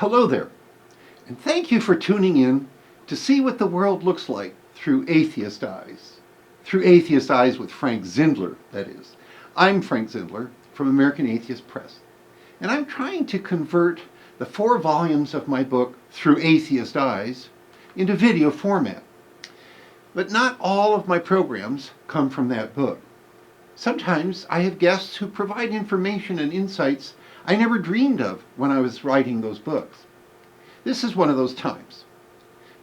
Hello there, and thank you for tuning in to see what the world looks like through atheist eyes. Through atheist eyes with Frank Zindler, that is. I'm Frank Zindler from American Atheist Press, and I'm trying to convert the 4 volumes of my book, Through Atheist Eyes, into video format. But not all of my programs come from that book. Sometimes I have guests who provide information and insights I never dreamed of when I was writing those books. This is one of those times.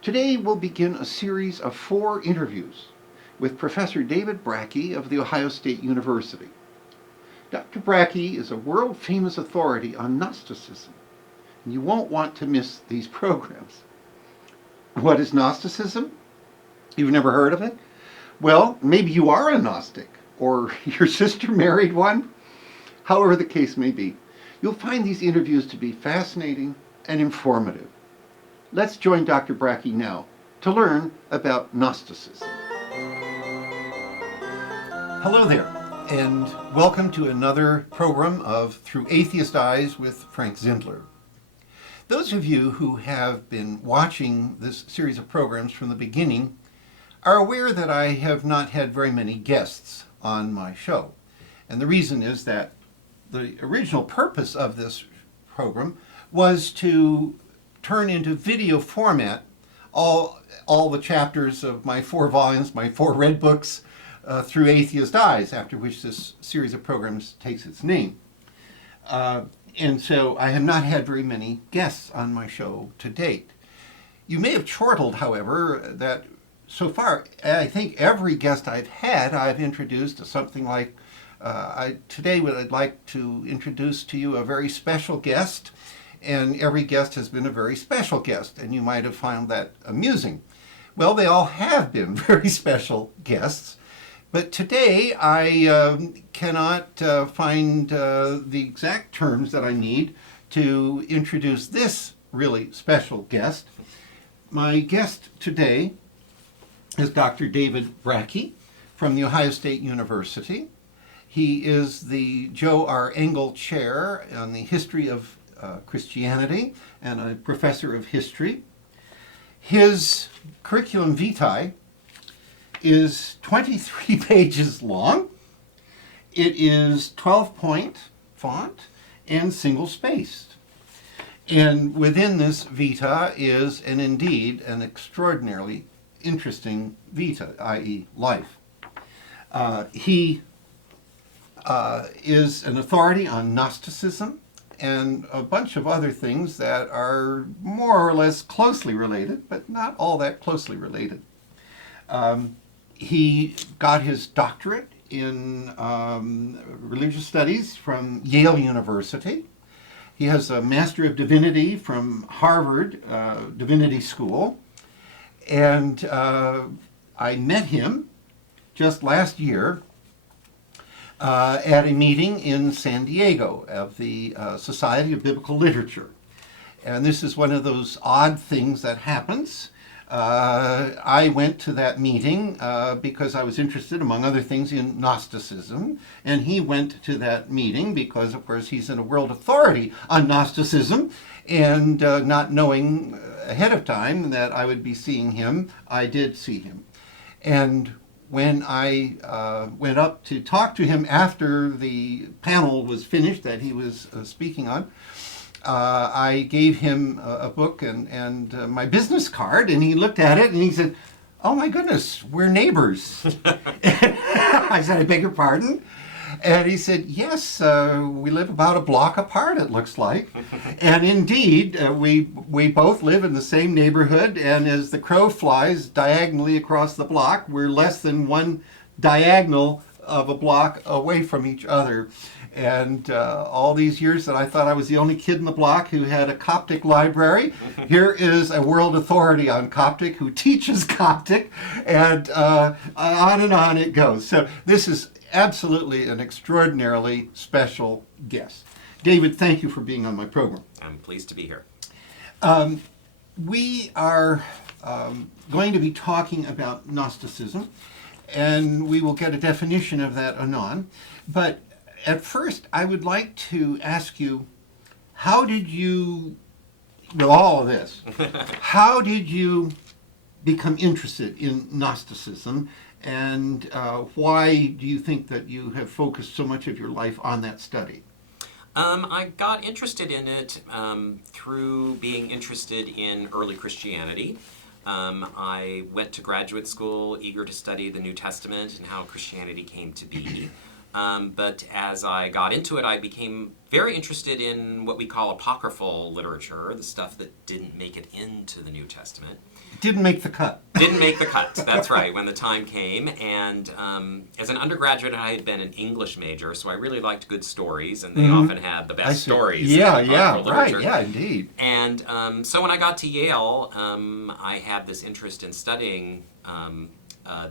Today we'll begin a series of 4 interviews with Professor David Brakke of The Ohio State University. Dr. Brakke is a world-famous authority on Gnosticism, and you won't want to miss these programs. What is Gnosticism? You've never heard of it? Well, maybe you are a Gnostic, or your sister married one. However the case may be, you'll find these interviews to be fascinating and informative. Let's join Dr. Brakke now to learn about Gnosticism. Hello there, and welcome to another program of Through Atheist Eyes with Frank Zindler. Those of you who have been watching this series of programs from the beginning are aware that I have not had very many guests on my show. And the reason is that the original purpose of this program was to turn into video format all the chapters of my 4 volumes, my 4 red books, Through Atheist Eyes, after which this series of programs takes its name. And so I have not had very many guests on my show to date. You may have chortled, however, that so far, I think every guest I've had, I've introduced to something like, today I'd like to introduce to you a very special guest, and every guest has been a very special guest, and you might have found that amusing. Well, they all have been very special guests, but today I cannot find the exact terms that I need to introduce this really special guest. My guest today is Dr. David Brakke from The Ohio State University. He is the Joe R. Engel Chair on the History of Christianity and a professor of history. His curriculum vitae is 23 pages long. It is 12-point font and single-spaced. And within this vita is, and indeed, an extraordinarily interesting vita, i.e. life. He is an authority on Gnosticism and a bunch of other things that are more or less closely related, but not all that closely related. He got his doctorate in religious studies from Yale University. He has a Master of Divinity from Harvard Divinity School. And I met him just last year at a meeting in San Diego of the Society of Biblical Literature. And this is one of those odd things that happens. I went to that meeting because I was interested, among other things, in Gnosticism. And he went to that meeting because, of course, he's in a world authority on Gnosticism. And not knowing ahead of time that I would be seeing him, I did see him. And when I went up to talk to him after the panel was finished that he was speaking on, I gave him a book and my business card, and he looked at it and he said, "Oh my goodness, we're neighbors." I said, "I beg your pardon?" And he said, "Yes, we live about a block apart, it looks like." And indeed, we both live in the same neighborhood, and as the crow flies diagonally across the block, we're less than one diagonal of a block away from each other. And all these years that I thought I was the only kid in the block who had a Coptic library, here is a world authority on Coptic who teaches Coptic, and on it goes. So this is absolutely an extraordinarily special guest. David, thank you for being on my program. I'm pleased to be here. We are going to be talking about Gnosticism, and we will get a definition of that anon. But at first, I would like to ask you, how did you with all of this, how did you become interested in Gnosticism, and why do you think that you have focused so much of your life on that study? I got interested in it through being interested in early Christianity. I went to graduate school eager to study the New Testament and how Christianity came to be. But as I got into it, I became very interested in what we call apocryphal literature, the stuff that didn't make it into the New Testament. Didn't make the cut. Didn't make the cut, that's right, when the time came. And as an undergraduate, I had been an English major, so I really liked good stories, and they often had the best stories. Yeah, in yeah, apocryphal right, literature. yeah, indeed. And so when I got to Yale, I had this interest in studying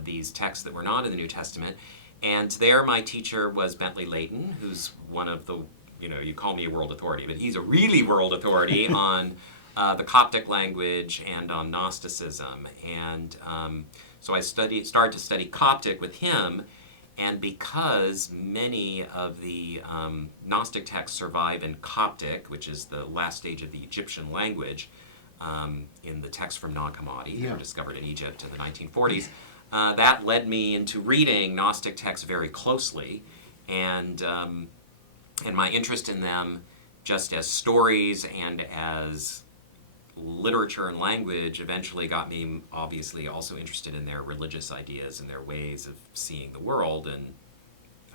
these texts that were not in the New Testament. And there my teacher was Bentley Layton, who's one of the, you call me a world authority, but he's a really world authority on the Coptic language and on Gnosticism. And so I started to study Coptic with him, and because many of the Gnostic texts survive in Coptic, which is the last stage of the Egyptian language, in the texts from Nag Hammadi that were discovered in Egypt in the 1940s, that led me into reading Gnostic texts very closely, and my interest in them just as stories and as literature and language eventually got me obviously also interested in their religious ideas and their ways of seeing the world, and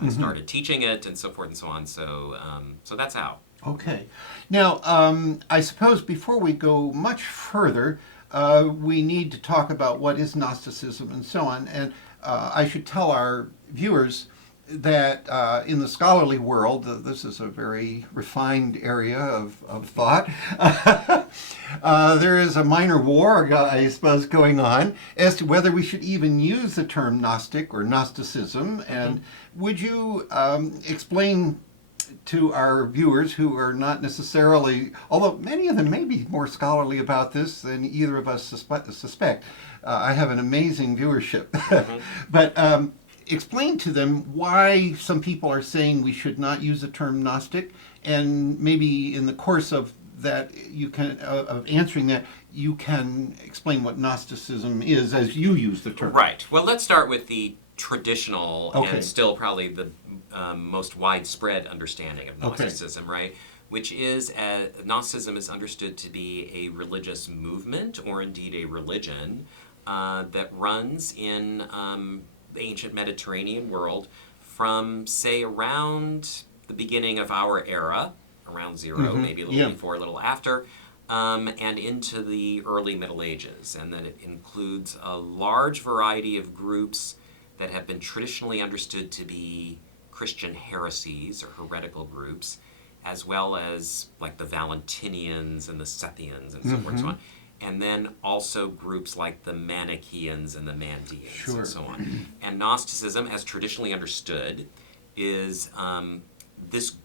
I started teaching it and so forth and so on. So that's how. Okay. Now, I suppose before we go much further, we need to talk about what is Gnosticism and so on. And I should tell our viewers that in the scholarly world, this is a very refined area of thought. There is a minor war, I suppose, going on as to whether we should even use the term Gnostic or Gnosticism. And would you explain to our viewers who are not necessarily, although many of them may be more scholarly about this than either of us suspect. I have an amazing viewership. But explain to them why some people are saying we should not use the term Gnostic, and maybe in the course of that, you can of answering that, you can explain what Gnosticism is as you use the term. Right. Well, let's start with the traditional Okay. and still probably the most widespread understanding of Gnosticism, right? Which is Gnosticism is understood to be a religious movement, or indeed a religion, that runs in the ancient Mediterranean world from, say, around the beginning of our era, around zero, maybe a little before, a little after, and into the early Middle Ages. And that it includes a large variety of groups that have been traditionally understood to be Christian heresies or heretical groups, as well as like the Valentinians and the Sethians and so forth and so on. And then also groups like the Manichaeans and the Mandeans and so on. And Gnosticism, as traditionally understood, is this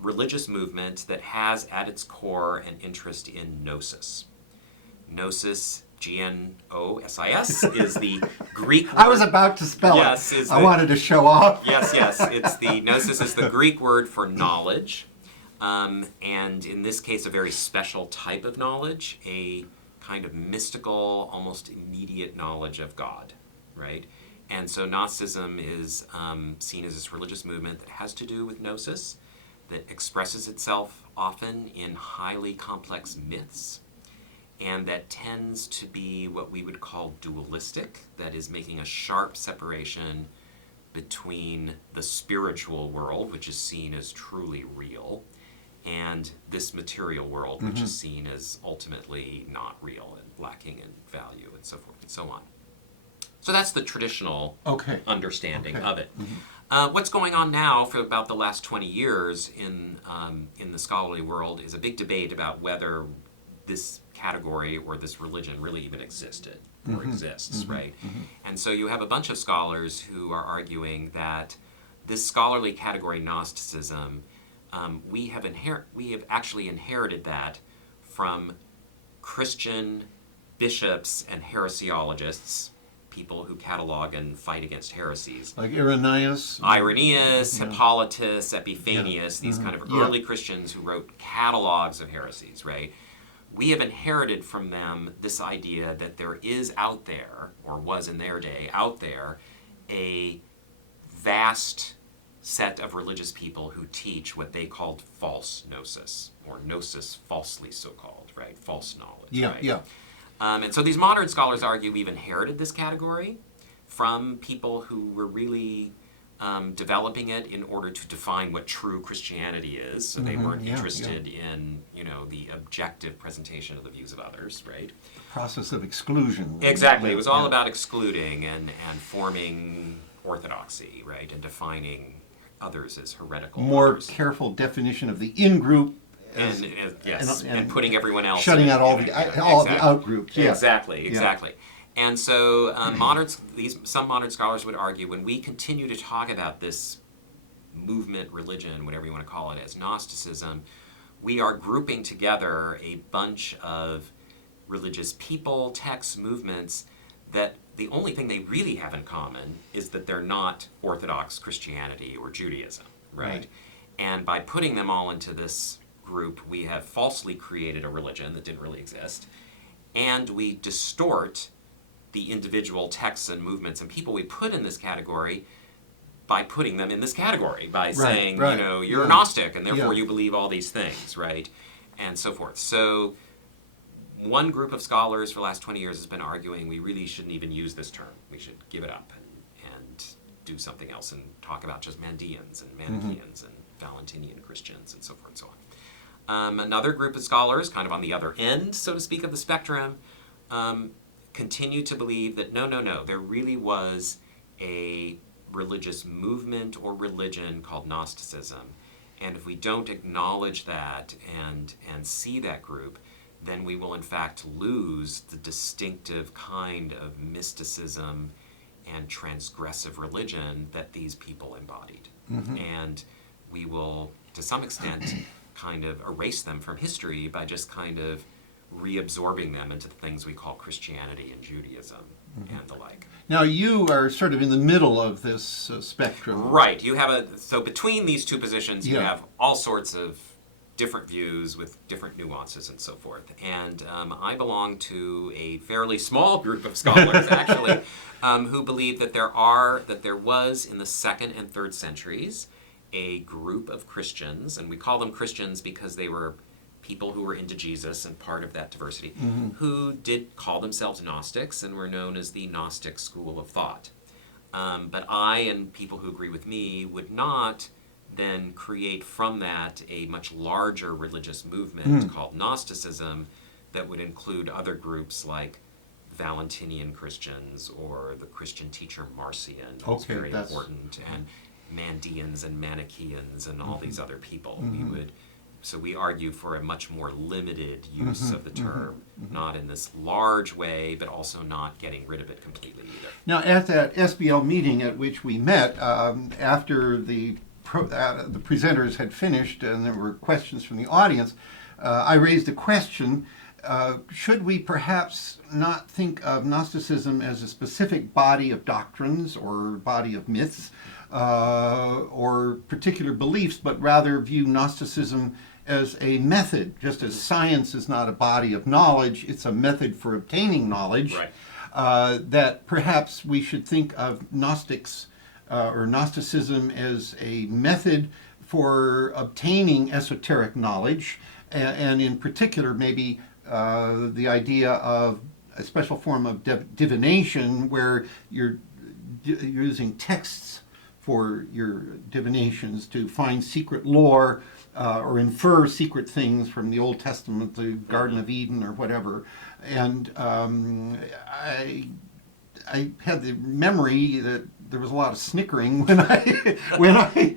religious movement that has at its core an interest in gnosis. Gnosis, Gnosis, is the Greek word. I was about to spell it. I wanted to show off. Yes. Gnosis is the Greek word for knowledge. And in this case, a very special type of knowledge, a kind of mystical, almost immediate knowledge of God, right? And so Gnosticism is seen as this religious movement that has to do with gnosis, that expresses itself often in highly complex myths, and that tends to be what we would call dualistic, that is making a sharp separation between the spiritual world, which is seen as truly real, and this material world, which is seen as ultimately not real and lacking in value and so forth and so on. So that's the traditional understanding of it. What's going on now for about the last 20 years in the scholarly world is a big debate about whether this category or this religion really even existed or exists, right? And so you have a bunch of scholars who are arguing that this scholarly category, Gnosticism, we have actually inherited that from Christian bishops and heresiologists, people who catalog and fight against heresies. Like Irenaeus, Hippolytus, Epiphanius, these kind of early Christians who wrote catalogs of heresies, right? we have inherited from them this idea that there is out there, or was in their day, out there, a vast set of religious people who teach what they called false gnosis, or gnosis falsely so-called, right? False knowledge, Yeah, right? yeah. And so these modern scholars argue we've inherited this category from people who were really developing it in order to define what true Christianity is. So they weren't interested in, the objective presentation of the views of others, right? The process of exclusion. Exactly. It was all about excluding and forming orthodoxy, right? And defining others as heretical. More others. Careful definition of the in-group. And putting everyone else shutting in, out all the out-groups. Yeah. Exactly. And so some modern scholars would argue when we continue to talk about this movement, religion, whatever you want to call it, as Gnosticism, we are grouping together a bunch of religious people, texts, movements that the only thing they really have in common is that they're not Orthodox Christianity or Judaism, right? And by putting them all into this group, we have falsely created a religion that didn't really exist, and we distort the individual texts and movements and people we put in this category by putting them in this category, by saying, you're a Gnostic, and therefore you believe all these things, right? And so forth. So one group of scholars for the last 20 years has been arguing we really shouldn't even use this term. We should give it up and do something else and talk about just Mandeans and Manichaeans and Valentinian Christians and so forth and so on. Another group of scholars, kind of on the other end, so to speak, of the spectrum, continue to believe that no, there really was a religious movement or religion called Gnosticism. And if we don't acknowledge that and see that group, then we will in fact lose the distinctive kind of mysticism and transgressive religion that these people embodied. And we will, to some extent, kind of erase them from history by just kind of reabsorbing them into the things we call Christianity and Judaism and the like. Now you are sort of in the middle of this spectrum. Right. You have so between these two positions, you have all sorts of different views with different nuances and so forth. And I belong to a fairly small group of scholars, actually, who believe that there was in the 2nd and 3rd centuries a group of Christians, and we call them Christians because they were people who were into Jesus and part of that diversity, who did call themselves Gnostics and were known as the Gnostic school of thought. But I and people who agree with me would not then create from that a much larger religious movement called Gnosticism that would include other groups like Valentinian Christians or the Christian teacher Marcion, who's very important, and Mandeans and Manichaeans and all these other people. So we argue for a much more limited use of the term, not in this large way, but also not getting rid of it completely either. Now, at that SBL meeting at which we met, after the presenters had finished and there were questions from the audience, I raised a question, should we perhaps not think of Gnosticism as a specific body of doctrines or body of myths or particular beliefs, but rather view Gnosticism as a method, just as science is not a body of knowledge, it's a method for obtaining knowledge, that perhaps we should think of Gnostics or Gnosticism as a method for obtaining esoteric knowledge, and in particular maybe the idea of a special form of divination where you're using texts for your divinations to find secret lore or infer secret things from the Old Testament, the Garden of Eden or whatever. And I had the memory that there was a lot of snickering when I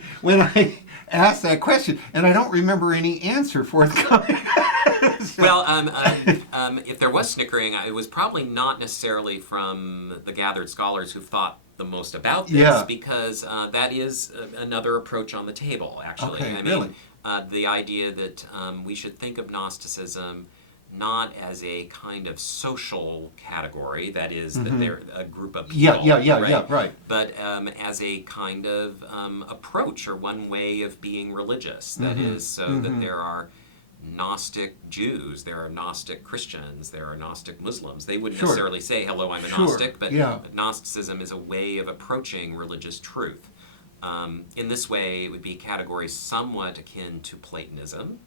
asked that question, and I don't remember any answer forthcoming. Well, if there was snickering, it was probably not necessarily from the gathered scholars who've thought the most about this, because that is another approach on the table, actually. Okay, I mean, really? The idea that we should think of Gnosticism not as a kind of social category, that is, that they're a group of people, right. But as a kind of approach or one way of being religious, that is, so that there are Gnostic Jews, there are Gnostic Christians, there are Gnostic Muslims. They wouldn't Sure. necessarily say, hello, I'm a Sure. Gnostic, but Yeah. Gnosticism is a way of approaching religious truth. In this way, it would be categories somewhat akin to Platonism.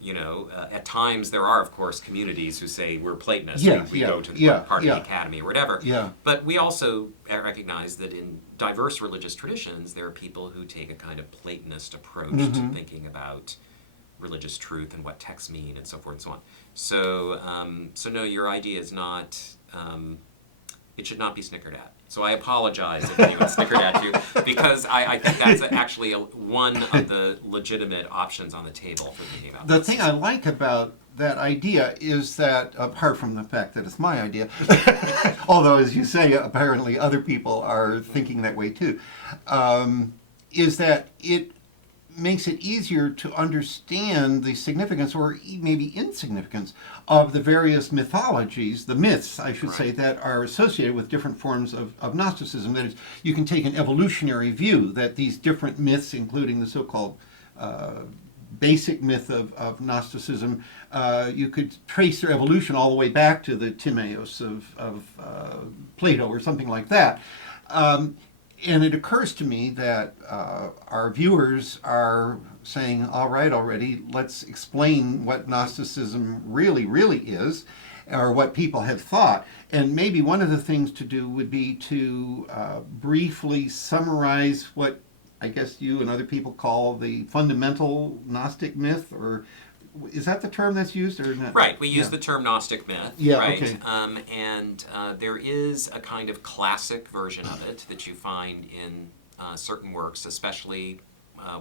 You know, at times there are, of course, communities who say we're Platonists. Yes, we yeah, go to the yeah, part of yeah. the academy or whatever. Yeah. But we also recognize that in diverse religious traditions, there are people who take a kind of Platonist approach to thinking about religious truth and what texts mean and so forth and so on. So no, your idea is not, it should not be snickered at. So I apologize if anyone snickered at you, because I think that's actually one of the legitimate options on the table for thinking about The this. thing I like about that idea is that, apart from the fact that it's my idea, although, as you say, apparently other people are thinking that way too, is that it makes it easier to understand the significance or maybe insignificance of the various mythologies, the myths, I should say, that are associated with different forms of Gnosticism. That is, you can take an evolutionary view that these different myths, including the so-called basic myth of Gnosticism, you could trace their evolution all the way back to the Timaeus of Plato or something like that. And it occurs to me that our viewers are saying, all right, already, let's explain what Gnosticism really, really is, or what people have thought. And maybe one of the things to do would be to briefly summarize what I guess you and other people call the fundamental Gnostic myth, or is that the term that's used or not? Right, we use the term Gnostic Myth, Yeah, right? okay. And there is a kind of classic version of it that you find in certain works, especially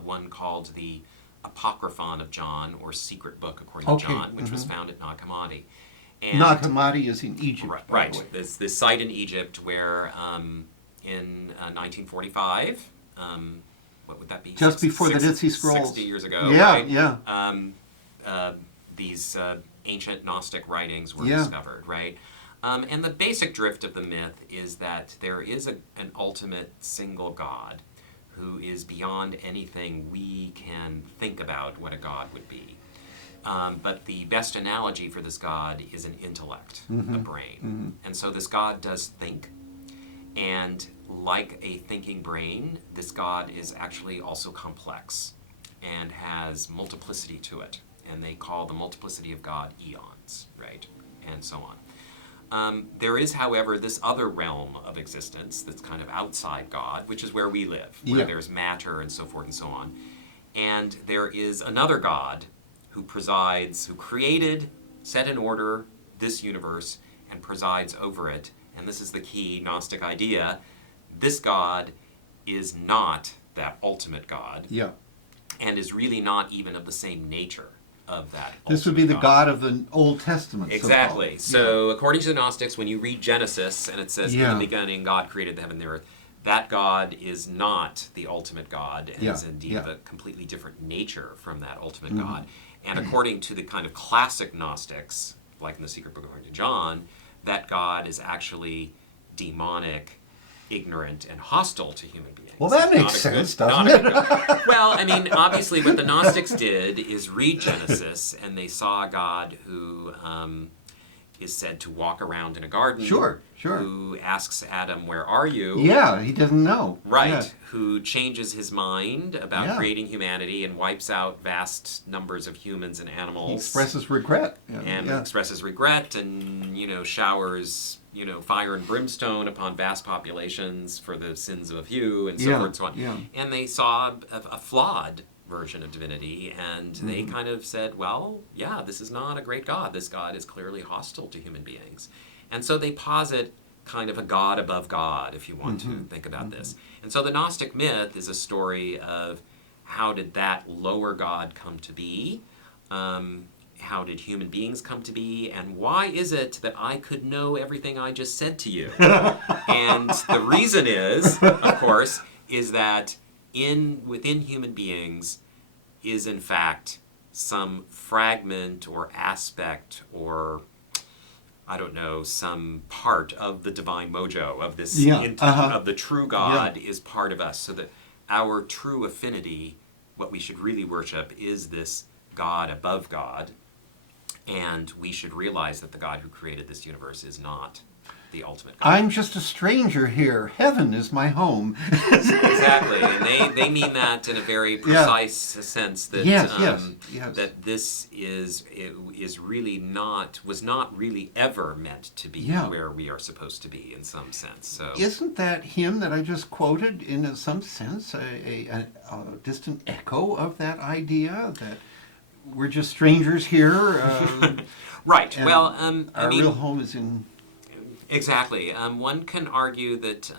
one called the Apocryphon of John, or Secret Book according to Okay, John, which was found at Nag Hammadi. And Nag Hammadi is in Egypt, by the Right, way. this site in Egypt where in 1945, what would that be? Just before the Dead Sea Scrolls. 60 years ago, Yeah, right? yeah. These ancient Gnostic writings were Yeah. discovered, right? And the basic drift of the myth is that there is an ultimate single God who is beyond anything we can think about what a God would be. But the best analogy for this God is an intellect, a brain. And so this God does think, and like a thinking brain, this God is actually also complex and has multiplicity to it. And they call the multiplicity of God eons, right? And so on. There is, however, this other realm of existence that's kind of outside God, which is where we live, where Yeah. there's matter and so forth and so on. And there is another God who presides, who created, set in order this universe, and presides over it. And this is the key Gnostic idea. This God is not that ultimate God, Yeah. and is really not even of the same nature of that This would be the ultimate God of the Old Testament. Exactly. so-called. So according to the Gnostics, when you read Genesis and it says, Yeah. in the beginning God created the heaven and the earth, that God is not the ultimate God, and Yeah, is indeed yeah. of a completely different nature from that ultimate God. And according to the kind of classic Gnostics, like in the Secret Book according to John, that God is actually demonic, ignorant, and hostile to human beings. Well, that Not makes a sense, good- doesn't not it? a good- Well, I mean, obviously what the Gnostics did is read Genesis, and they saw a God who is said to walk around in a garden. Sure, sure. Who asks Adam, where are you? Yeah, he doesn't know. Right, Yeah. who changes his mind about Yeah. creating humanity and wipes out vast numbers of humans and animals. He expresses regret. Yeah, and yeah. expresses regret, and showers fire and brimstone upon vast populations for the sins of a few, and so Yeah, forth and so on. yeah. And they saw a flawed version of divinity, and they Mm-hmm. kind of said, well, yeah, this is not a great God. This God is clearly hostile to human beings. And so they posit kind of a God above God, if you want Mm-hmm. to think about this. And so the Gnostic myth is a story of how did that lower God come to be? How did human beings come to be? And why is it that I could know everything I just said to you? And the reason is, of course, is that within human beings is in fact some fragment or aspect or I don't know, some part of the divine mojo of this of the true God is part of us, so that our true affinity, what we should really worship, is this God above God, And we should realize that the God who created this universe is not the ultimate God. I'm just a stranger here. Heaven is my home. Exactly, and they mean that in a very precise sense that Yes. that this is really was not really ever meant to be where we are supposed to be in some sense. So isn't that hymn that I just quoted in some sense a distant echo of that idea that we're just strangers here? Right. Well, our real home is in. Exactly. One can argue that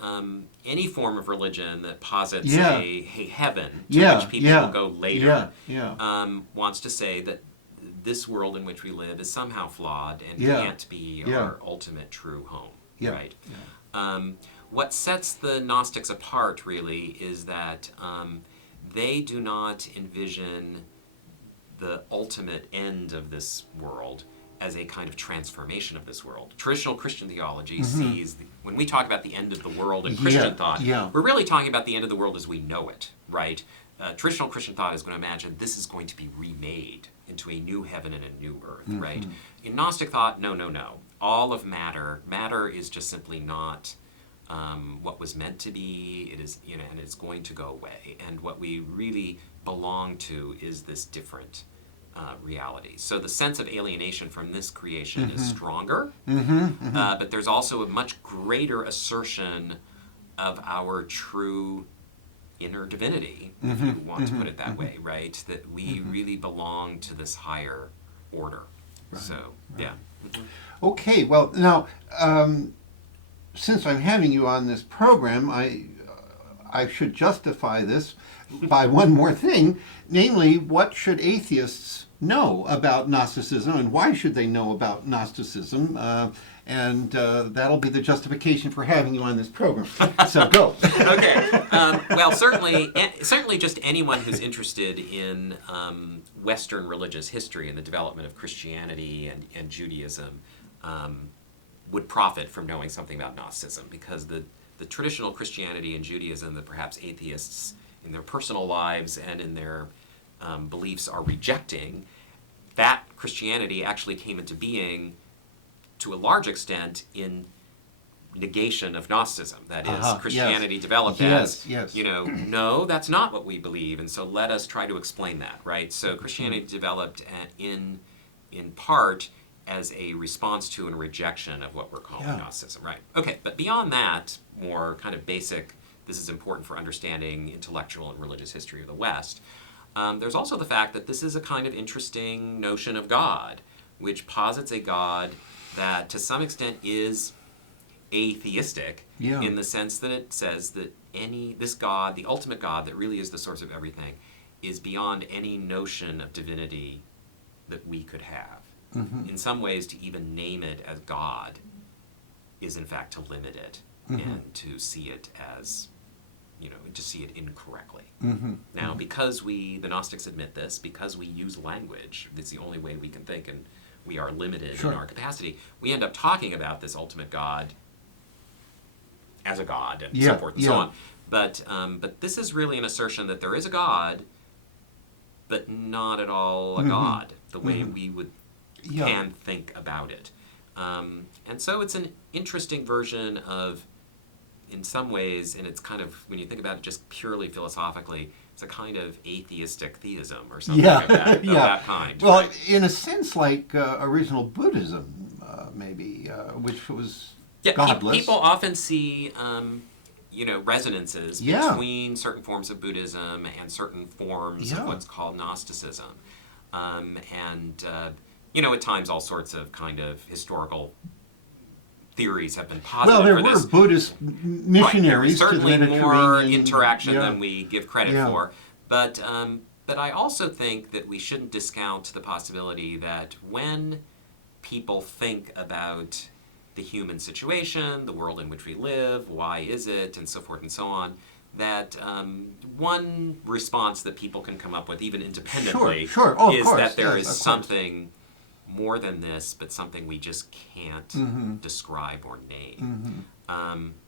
any form of religion that posits a heaven to which people will go later wants to say that this world in which we live is somehow flawed and can't be our ultimate true home. Right. What sets the Gnostics apart really is that they do not envision the ultimate end of this world as a kind of transformation of this world. Traditional Christian theology sees, when we talk about the end of the world in Christian thought, we're really talking about the end of the world as we know it, right? Traditional Christian thought is going to imagine this is going to be remade into a new heaven and a new earth, right? In Gnostic thought, no. All of matter is just simply not what was meant to be. It is, and it's going to go away. And what we really belong to is this different reality. So the sense of alienation from this creation is stronger, but there's also a much greater assertion of our true inner divinity, if you want to put it that way, right? That we really belong to this higher order. Right. So, yeah. Okay, well, now, since I'm having you on this program, I should justify this by one more thing, namely, what should atheists know about Gnosticism, and why should they know about Gnosticism? And that'll be the justification for having you on this program. So go. Okay. Well, certainly just anyone who's interested in Western religious history and the development of Christianity and Judaism would profit from knowing something about Gnosticism, because the traditional Christianity and Judaism that perhaps atheists in their personal lives and in their beliefs are rejecting, that Christianity actually came into being to a large extent in negation of Gnosticism. That is, Christianity developed as, no, that's not what we believe, and so let us try to explain that, right? So Christianity developed in part as a response to and rejection of what we're calling Gnosticism, right? Okay, but beyond that, more kind of basic, this is important for understanding intellectual and religious history of the West, there's also the fact that this is a kind of interesting notion of God, which posits a God that to some extent is atheistic in the sense that it says that this God, the ultimate God that really is the source of everything, is beyond any notion of divinity that we could have. In some ways, to even name it as God is in fact to limit it and to see it as, to see it incorrectly. Now, because the Gnostics admit this, because we use language, it's the only way we can think, and we are limited in our capacity, we end up talking about this ultimate God as a God and so forth and so on. But this is really an assertion that there is a God, but not at all a God, the way we would can think about it. And so it's an interesting version of, in some ways, and it's kind of, when you think about it just purely philosophically, it's a kind of atheistic theism or something of that kind. Well, right? In a sense, like original Buddhism, maybe, which was godless. People often see, resonances between certain forms of Buddhism and certain forms of what's called Gnosticism. At times all sorts of kind of historical theories have been posited for this. Well, there were Buddhist missionaries to the Mediterranean. Certainly more interaction than we give credit for. But I also think that we shouldn't discount the possibility that when people think about the human situation, the world in which we live, why is it, and so forth and so on, that one response that people can come up with, even independently, is that there is something more than this, but something we just can't describe or name.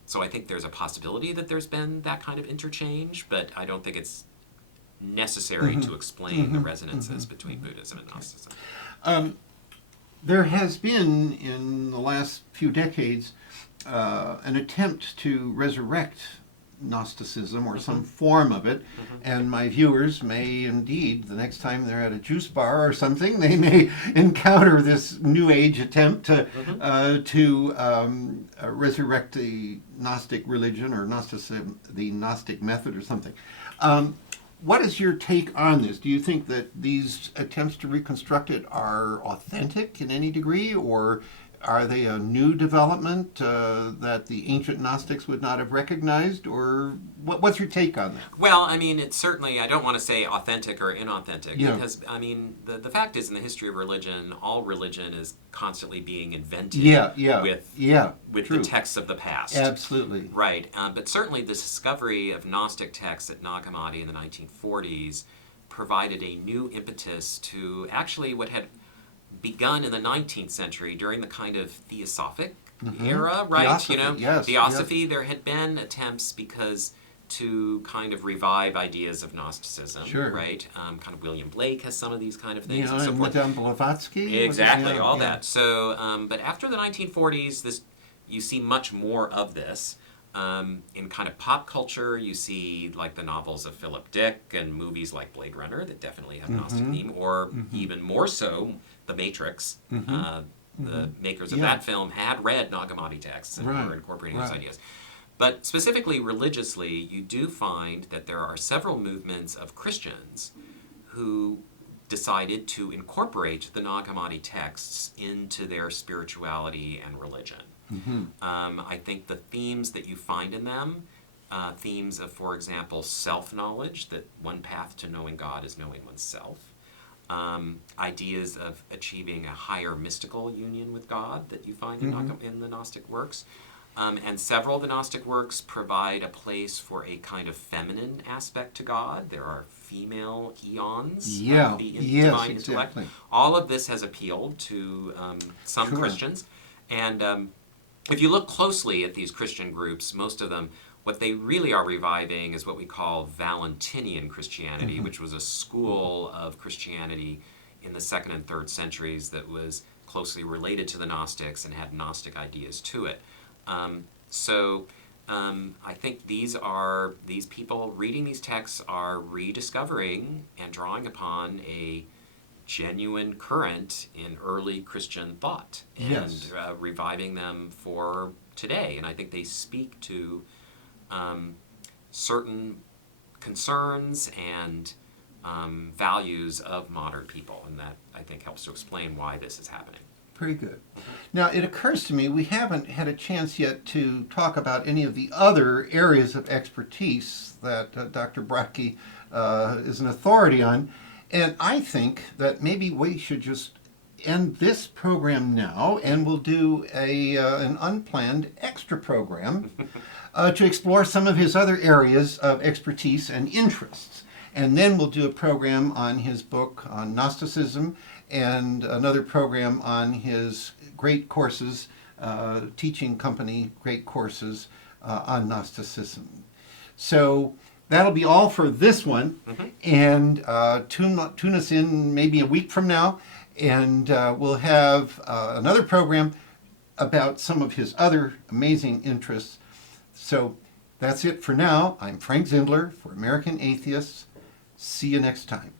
So I think there's a possibility that there's been that kind of interchange, but I don't think it's necessary to explain the resonances between Buddhism and Gnosticism. There has been, in the last few decades, an attempt to resurrect Gnosticism or some form of it, and my viewers may indeed, the next time they're at a juice bar or something, they may encounter this New Age attempt to resurrect the Gnostic religion or Gnosticism, the Gnostic method or something. What is your take on this? Do you think that these attempts to reconstruct it are authentic in any degree, or are they a new development that the ancient Gnostics would not have recognized, or what's your take on that? Well, I mean, it's certainly, I don't want to say authentic or inauthentic, Yeah. because, I mean, the fact is, in the history of religion, all religion is constantly being invented with true. the texts of the past. Absolutely. Right, but certainly the discovery of Gnostic texts at Nag Hammadi in the 1940s provided a new impetus to actually what had begun in the 19th century during the kind of theosophic era, right? Theosophy, yes, Theosophy. There had been attempts to kind of revive ideas of Gnosticism, Sure. right? Kind of William Blake has some of these kind of things, And so forth. Madame Blavatsky. Exactly, all that. So, but after the 1940s, you see much more of this. In kind of pop culture, you see like the novels of Philip Dick and movies like Blade Runner that definitely have Gnostic theme, or even more so, The Matrix. The makers of that film had read Nag Hammadi texts and were incorporating those ideas. But specifically religiously, you do find that there are several movements of Christians who decided to incorporate the Nag Hammadi texts into their spirituality and religion. I think the themes that you find in them, themes of, for example, self-knowledge, that one path to knowing God is knowing oneself, ideas of achieving a higher mystical union with God that you find in the Gnostic works. And several of the Gnostic works provide a place for a kind of feminine aspect to God. There are female eons of the divine intellect. All of this has appealed to some Christians. And if you look closely at these Christian groups, most of them, what they really are reviving is what we call Valentinian Christianity, which was a school of Christianity in the 2nd and 3rd centuries that was closely related to the Gnostics and had Gnostic ideas to it. I think these people reading these texts are rediscovering and drawing upon a genuine current in early Christian thought and reviving them for today. And I think they speak to certain concerns and values of modern people, and that I think helps to explain why this is happening. Very good. Now, it occurs to me we haven't had a chance yet to talk about any of the other areas of expertise that Dr. Brakke is an authority on. And I think that maybe we should just end this program now, and we'll do an unplanned extra program to explore some of his other areas of expertise and interests. And then we'll do a program on his book on Gnosticism, and another program on his great courses, teaching company, great courses on Gnosticism. So that'll be all for this one, and tune us in maybe a week from now, and we'll have another program about some of his other amazing interests. So that's it for now. I'm Frank Zindler for American Atheists. See you next time.